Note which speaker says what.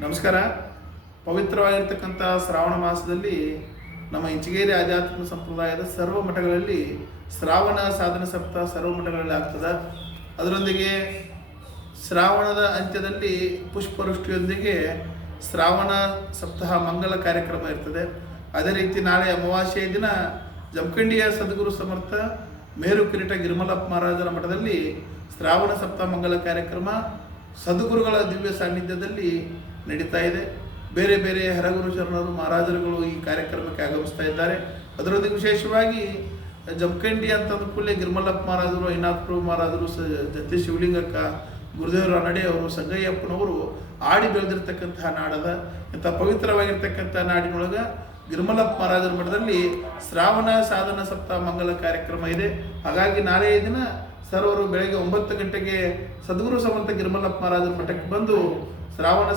Speaker 1: ನಮಸ್ಕಾರ. ಪವಿತ್ರವಾಗಿರ್ತಕ್ಕಂಥ ಶ್ರಾವಣ ಮಾಸದಲ್ಲಿ ನಮ್ಮ ಇಂಚಗೇರಿ ಆಧ್ಯಾತ್ಮಿಕ ಸಂಪ್ರದಾಯದ ಸರ್ವ ಮಠಗಳಲ್ಲಿ ಶ್ರಾವಣ ಸಾಧನ ಸಪ್ತಾಹ ಸರ್ವ ಮಠಗಳಲ್ಲಿ ಆಗ್ತದೆ. ಅದರೊಂದಿಗೆ ಶ್ರಾವಣದ ಅಂತ್ಯದಲ್ಲಿ ಪುಷ್ಪವೃಷ್ಟಿಯೊಂದಿಗೆ ಶ್ರಾವಣ ಸಪ್ತಾಹ ಮಂಗಲ ಕಾರ್ಯಕ್ರಮ ಇರ್ತದೆ. ಅದೇ ರೀತಿ ನಾಳೆ ಅಮಾವಾಸ್ಯೆಯ ದಿನ ಜಮಖಂಡಿಯ ಸದ್ಗುರು ಸಮರ್ಥ ಮೇರು ಕಿರೀಟ ಗಿರಿಮಲಪ್ಪ ಮಹಾರಾಜರ ಮಠದಲ್ಲಿ ಶ್ರಾವಣ ಸಪ್ತಾಹ ಮಂಗಲ ಕಾರ್ಯಕ್ರಮ ಸದ್ಗುರುಗಳ ದಿವ್ಯ ಸಾನ್ನಿಧ್ಯದಲ್ಲಿ ನಡೀತಾ ಇದೆ. ಬೇರೆ ಬೇರೆ ಹರಗುರು ಶರಣರು, ಮಹಾರಾಜರುಗಳು ಈ ಕಾರ್ಯಕ್ರಮಕ್ಕೆ ಆಗಮಿಸ್ತಾ ಇದ್ದಾರೆ. ಅದರೊಂದಿಗೆ ವಿಶೇಷವಾಗಿ ಜಮಖಂಡಿ ಅಂತಂದ ಕೂಡಲೇ ಗಿರ್ಮಲ್ಲಪ್ಪ ಮಹಾರಾಜರು ಐನಾಥ್ ಮಹಾರಾಜರು, ಸ ಜತೆ ಶಿವಲಿಂಗಕ್ಕ, ಗುರುದೇವರ ನಡೆ ಅವರು, ಸಂಗಯ್ಯಪ್ಪನವರು ಆಡಿ ಬೆಳೆದಿರ್ತಕ್ಕಂತಹ ನಾಡದ ಇಂಥ ಪವಿತ್ರವಾಗಿರ್ತಕ್ಕಂಥ ನಾಡಿನೊಳಗೆ ಗಿರ್ಮಲಪ್ಪ ಮಹಾರಾಜರ ಮಠದಲ್ಲಿ ಶ್ರಾವಣ, ಸಾಧನ ಸಪ್ತಾಹ ಮಂಗಲ ಕಾರ್ಯಕ್ರಮ ಇದೆ. ಹಾಗಾಗಿ ನಾಳೆಯ ದಿನ ಸರ್ವರು ಬೆಳಗ್ಗೆ ಒಂಬತ್ತು ಗಂಟೆಗೆ ಸದ್ಗುರು ಸಮಂತ ಗಿರ್ಮಲ್ಲಪ್ಪ ಮಹಾರಾಜರ ಮಠಕ್ಕೆ ಬಂದು ಶ್ರಾವಣ